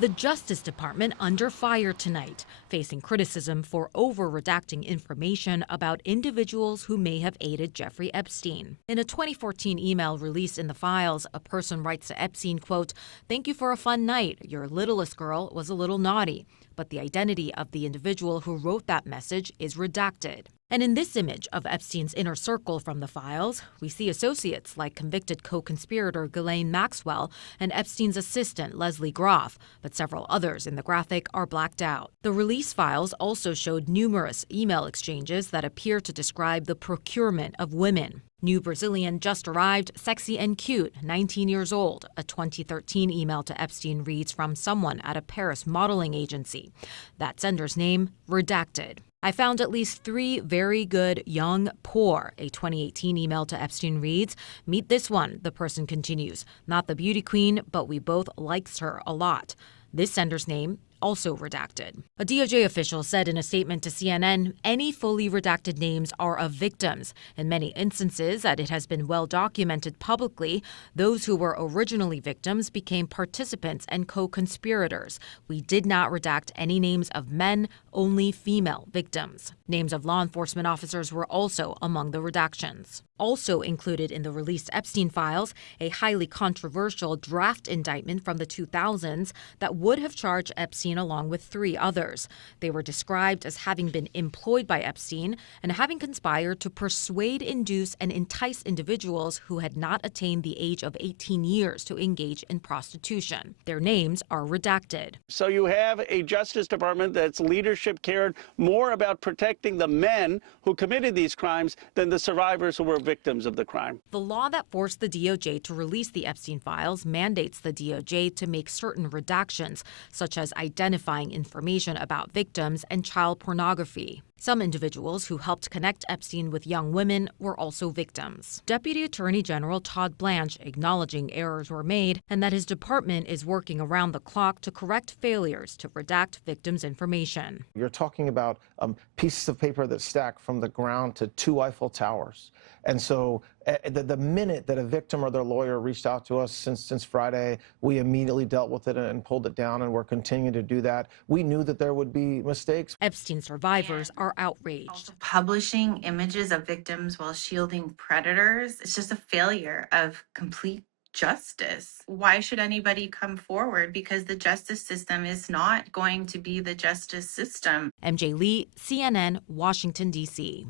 The Justice Department under fire tonight, facing criticism for over-redacting information about individuals who may have aided Jeffrey Epstein. In a 2014 email released in the files, a person writes to Epstein, quote, "Thank you for a fun night. Your littlest girl was a little naughty." But the identity of the individual who wrote that message is redacted. And in this image of Epstein's inner circle from the files, we see associates like convicted co-conspirator Ghislaine Maxwell and Epstein's assistant Leslie Groff, but several others in the graphic are blacked out. The release files also showed numerous email exchanges that appear to describe the procurement of women. New Brazilian just arrived, sexy and cute, 19 years old. A 2013 email to Epstein reads from someone at a Paris modeling agency. That sender's name, redacted. I found at least 3 very good, young, poor. A 2018 email to Epstein reads, "Meet this one," the person continues. "Not the beauty queen, but we both likes her a lot." This sender's name, also redacted. A DOJ official said in a statement to CNN, any fully redacted names are of victims. In many instances that it has been well documented publicly, those who were originally victims became participants and co-conspirators. We did not redact any names of men, only female victims. Names of law enforcement officers were also among the redactions. Also included in the released Epstein files, a highly controversial draft indictment from the 2000s that would have charged Epstein along with 3 others. They were described as having been employed by Epstein and having conspired to persuade, induce, and entice individuals who had not attained the age of 18 years to engage in prostitution. Their names are redacted. So you have a Justice Department that's leadership cared more about protecting the men who committed these crimes than the survivors who were victims of the crime. The law that forced the DOJ to release the Epstein files mandates the DOJ to make certain redactions, such as identifying information about victims and child pornography. Some individuals who helped connect Epstein with young women were also victims. Deputy Attorney General Todd Blanche acknowledging errors were made and that his department is working around the clock to correct failures to redact victims' information. You're talking about pieces of paper that stack from the ground to 2 Eiffel Towers. And so the minute that a victim or their lawyer reached out to us since Friday, we immediately dealt with it and pulled it down, and we're continuing to do that. We knew that there would be mistakes. Epstein survivors are outraged. Publishing images of victims while shielding predators, it's just a failure of complete justice. Why should anybody come forward? Because the justice system is not going to be the justice system. MJ Lee, CNN, Washington, D.C.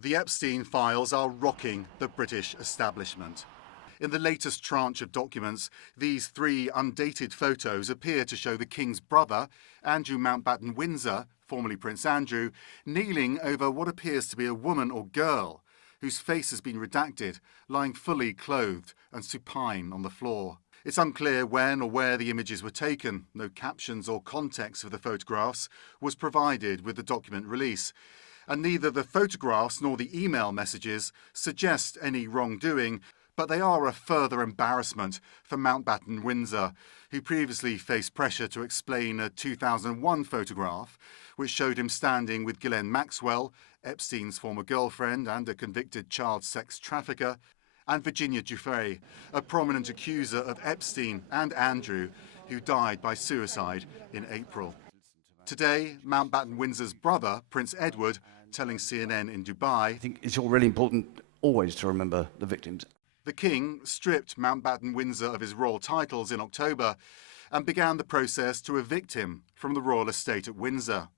The Epstein files are rocking the British establishment. In the latest tranche of documents, these 3 undated photos appear to show the King's brother, Andrew Mountbatten Windsor, formerly Prince Andrew, kneeling over what appears to be a woman or girl, whose face has been redacted, lying fully clothed and supine on the floor. It's unclear when or where the images were taken. No captions or context of the photographs was provided with the document release. And neither the photographs nor the email messages suggest any wrongdoing, but they are a further embarrassment for Mountbatten Windsor, who previously faced pressure to explain a 2001 photograph which showed him standing with Ghislaine Maxwell, Epstein's former girlfriend and a convicted child sex trafficker, and Virginia Giuffre, a prominent accuser of Epstein and Andrew, who died by suicide in April. Today, Mountbatten Windsor's brother, Prince Edward, telling CNN in Dubai, I think it's all really important always to remember the victims. The King stripped Mountbatten Windsor of his royal titles in October and began the process to evict him from the royal estate at Windsor.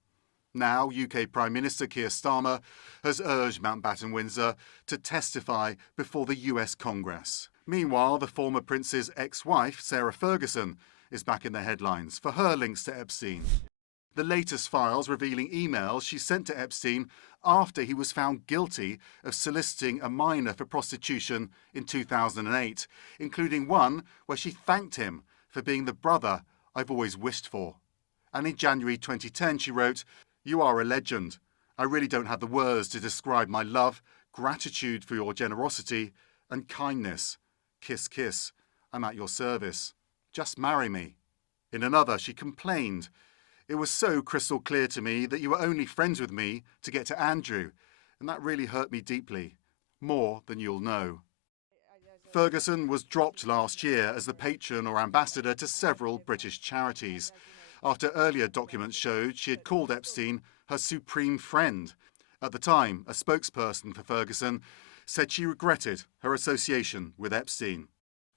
Now, UK Prime Minister Keir Starmer has urged Mountbatten Windsor to testify before the US Congress. Meanwhile, the former prince's ex-wife, Sarah Ferguson, is back in the headlines for her links to Epstein. The latest files revealing emails she sent to Epstein after he was found guilty of soliciting a minor for prostitution in 2008, including one where she thanked him for being the brother I've always wished for. And in January 2010, she wrote, "You are a legend. I really don't have the words to describe my love, gratitude for your generosity and kindness. Kiss, kiss. I'm at your service. Just marry me." In another, she complained, "It was so crystal clear to me that you were only friends with me to get to Andrew, and that really hurt me deeply, more than you'll know." Ferguson was dropped last year as the patron or ambassador to several British charities, after earlier documents showed she had called Epstein her supreme friend. At the time, a spokesperson for Ferguson said she regretted her association with Epstein.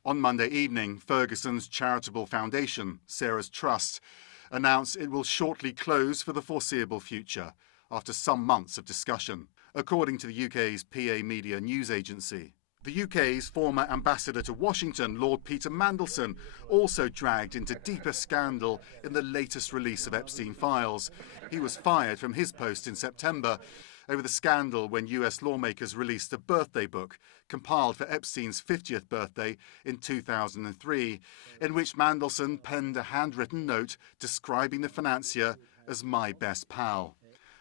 On Monday evening, Ferguson's charitable foundation, Sarah's Trust, announced it will shortly close for the foreseeable future after some months of discussion, according to the UK's PA Media news agency. The UK's former ambassador to Washington, Lord Peter Mandelson, also dragged into deeper scandal in the latest release of Epstein files. He was fired from his post in September over the scandal when US lawmakers released a birthday book compiled for Epstein's 50th birthday in 2003, in which Mandelson penned a handwritten note describing the financier as "my best pal."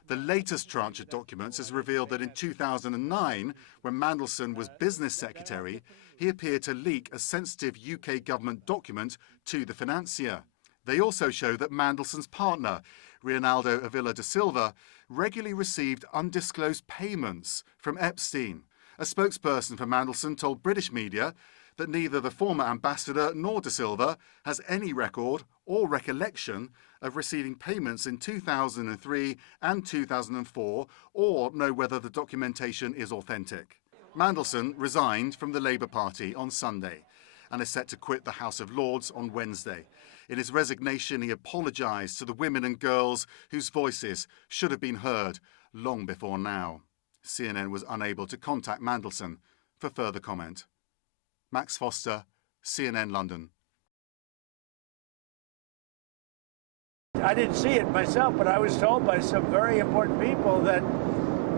The latest tranche of documents has revealed that in 2009, when Mandelson was business secretary, he appeared to leak a sensitive UK government document to the financier. They also show that Mandelson's partner, Reinaldo Avila da Silva, regularly received undisclosed payments from Epstein. A spokesperson for Mandelson told British media that neither the former ambassador nor da Silva has any record or recollection of receiving payments in 2003 and 2004 or know whether the documentation is authentic. Mandelson resigned from the Labour Party on Sunday and is set to quit the House of Lords on Wednesday. In his resignation, he apologised to the women and girls whose voices should have been heard long before now. CNN was unable to contact Mandelson for further comment. Max Foster, CNN London. I didn't see it myself, but I was told by some very important people that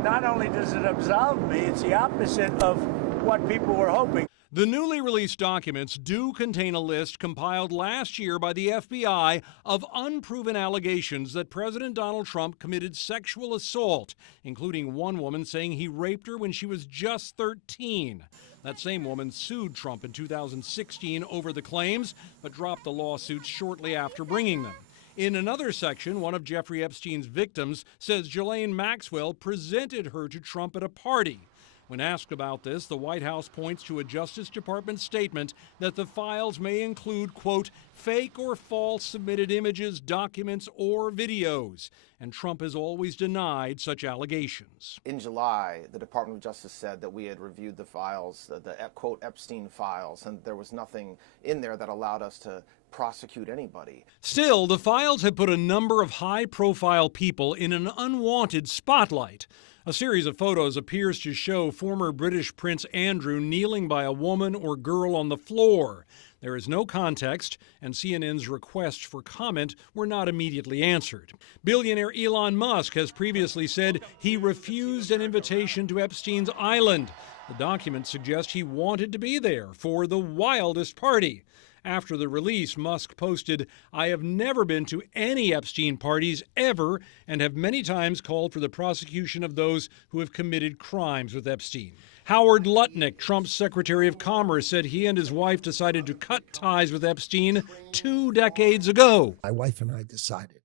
not only does it absolve me, it's the opposite of what people were hoping. The newly released documents do contain a list compiled last year by the FBI of unproven allegations that President Donald Trump committed sexual assault, including one woman saying he raped her when she was just 13. That same woman sued Trump in 2016 over the claims, but dropped the lawsuits shortly after bringing them. In another section, one of Jeffrey Epstein's victims says Ghislaine Maxwell presented her to Trump at a party. When asked about this, the White House points to a Justice Department statement that the files may include, quote, fake or false submitted images, documents, or videos. And Trump has always denied such allegations. In July, the Department of Justice said that we had reviewed the files, the quote, Epstein files, and there was nothing in there that allowed us to prosecute anybody. Still, the files have put a number of high-profile people in an unwanted spotlight. A series of photos appears to show former British Prince Andrew kneeling by a woman or girl on the floor. There is no context, and CNN's requests for comment were not immediately answered. Billionaire Elon Musk has previously said he refused an invitation to Epstein's island. The documents suggest he wanted to be there for the wildest party. After the release, Musk posted, "I have never been to any Epstein parties ever and have many times called for the prosecution of those who have committed crimes with Epstein." Howard Lutnick, Trump's Secretary of Commerce, said he and his wife decided to cut ties with Epstein 2 decades ago. My wife and I decided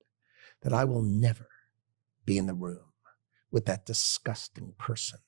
that I will never be in the room with that disgusting person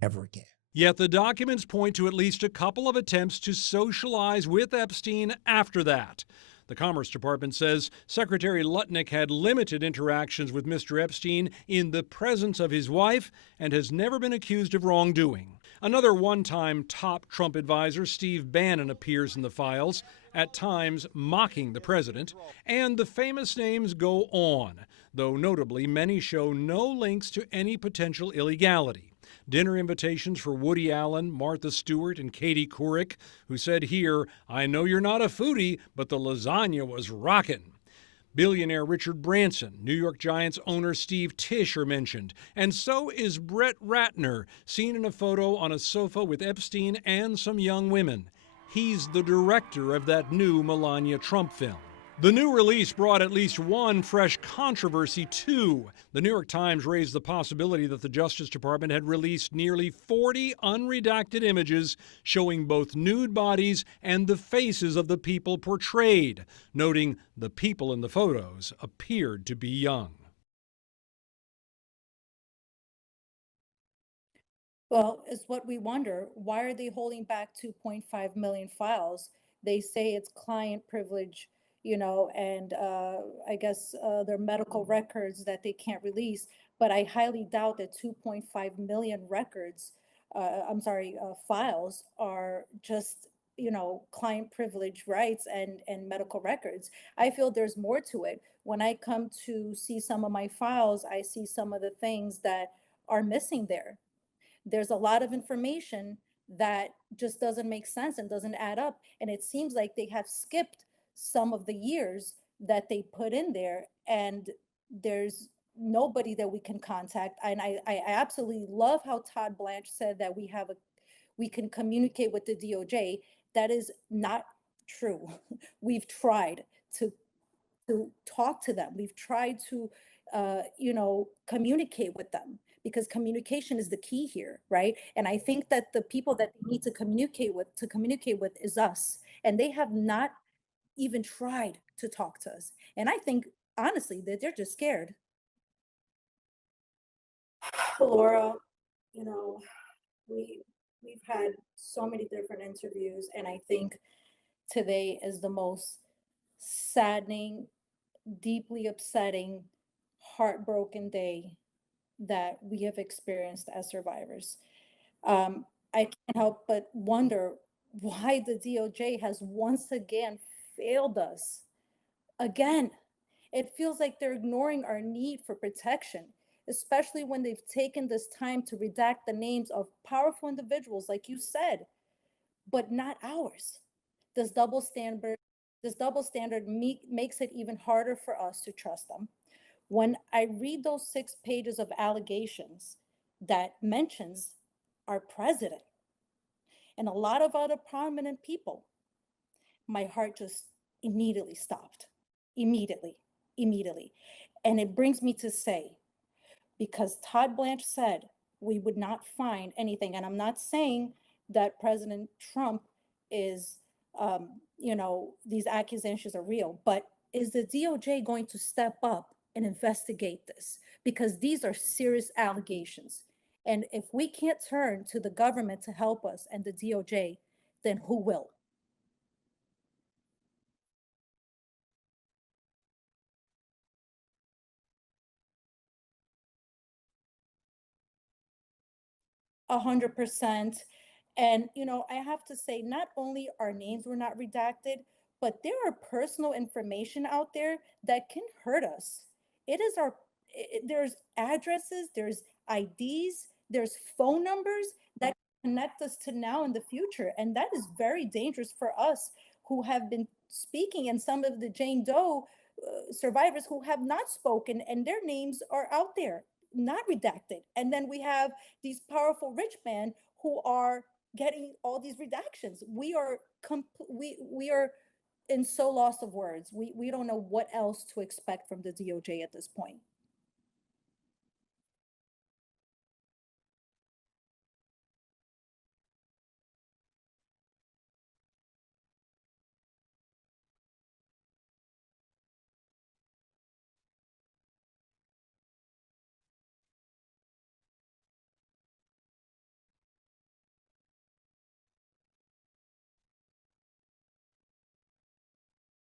ever again. Yet the documents point to at least a couple of attempts to socialize with Epstein after that. The Commerce Department says Secretary Lutnick had limited interactions with Mr. Epstein in the presence of his wife and has never been accused of wrongdoing. Another one-time top Trump advisor, Steve Bannon, appears in the files, at times mocking the president, and the famous names go on, though notably many show no links to any potential illegality. Dinner invitations for Woody Allen, Martha Stewart, and Katie Couric, who said here, "I know you're not a foodie, but the lasagna was rockin'." Billionaire Richard Branson, New York Giants owner Steve Tisch are mentioned, and so is Brett Ratner, seen in a photo on a sofa with Epstein and some young women. He's the director of that new Melania Trump film. The new release brought at least one fresh controversy, too. The New York Times raised the possibility that the Justice Department had released nearly 40 unredacted images showing both nude bodies and the faces of the people portrayed, noting the people in the photos appeared to be young. Well, it's what we wonder. Why are they holding back 2.5 million files? They say it's client privilege, and I guess their medical records that they can't release. But I highly doubt that 2.5 million records, I'm sorry, files are just, client privilege rights and medical records. I feel there's more to it. When I come to see some of my files, I see some of the things that are missing there. There's a lot of information that just doesn't make sense and doesn't add up. And it seems like they have skipped some of the years that they put in there, and there's nobody that we can contact. And I absolutely love how Todd Blanche said that we can communicate with the DOJ. That is not true. We've tried to talk to them. We've tried to, communicate with them, because communication is the key here, right? And I think that the people that they need to communicate with is us, and they have not even tried to talk to us. And I think honestly that they're just scared. Laura, you know, we we've had so many different interviews, and I think today is the most saddening, deeply upsetting, heartbroken day that we have experienced as survivors. I can't help but wonder why the DOJ has once again failed us. Again, it feels like they're ignoring our need for protection, especially when they've taken this time to redact the names of powerful individuals, like you said, but not ours. This double standard, makes it even harder for us to trust them. When I read those 6 pages of allegations that mentions our president and a lot of other prominent people, my heart just immediately stopped. Immediately, immediately. And it brings me to say, because Todd Blanche said we would not find anything. And I'm not saying that President Trump is, these accusations are real, but is the DOJ going to step up and investigate this? Because these are serious allegations. And if we can't turn to the government to help us and the DOJ, then who will? 100%. And, I have to say, not only our names were not redacted, but there are personal information out there that can hurt us. It is there's addresses, there's IDs, there's phone numbers that connect us to now and the future. And that is very dangerous for us who have been speaking, and some of the Jane Doe survivors who have not spoken, and their names are out there, not redacted. And then we have these powerful rich men who are getting all these redactions. We are in so loss of words. We don't know what else to expect from the DOJ at this point.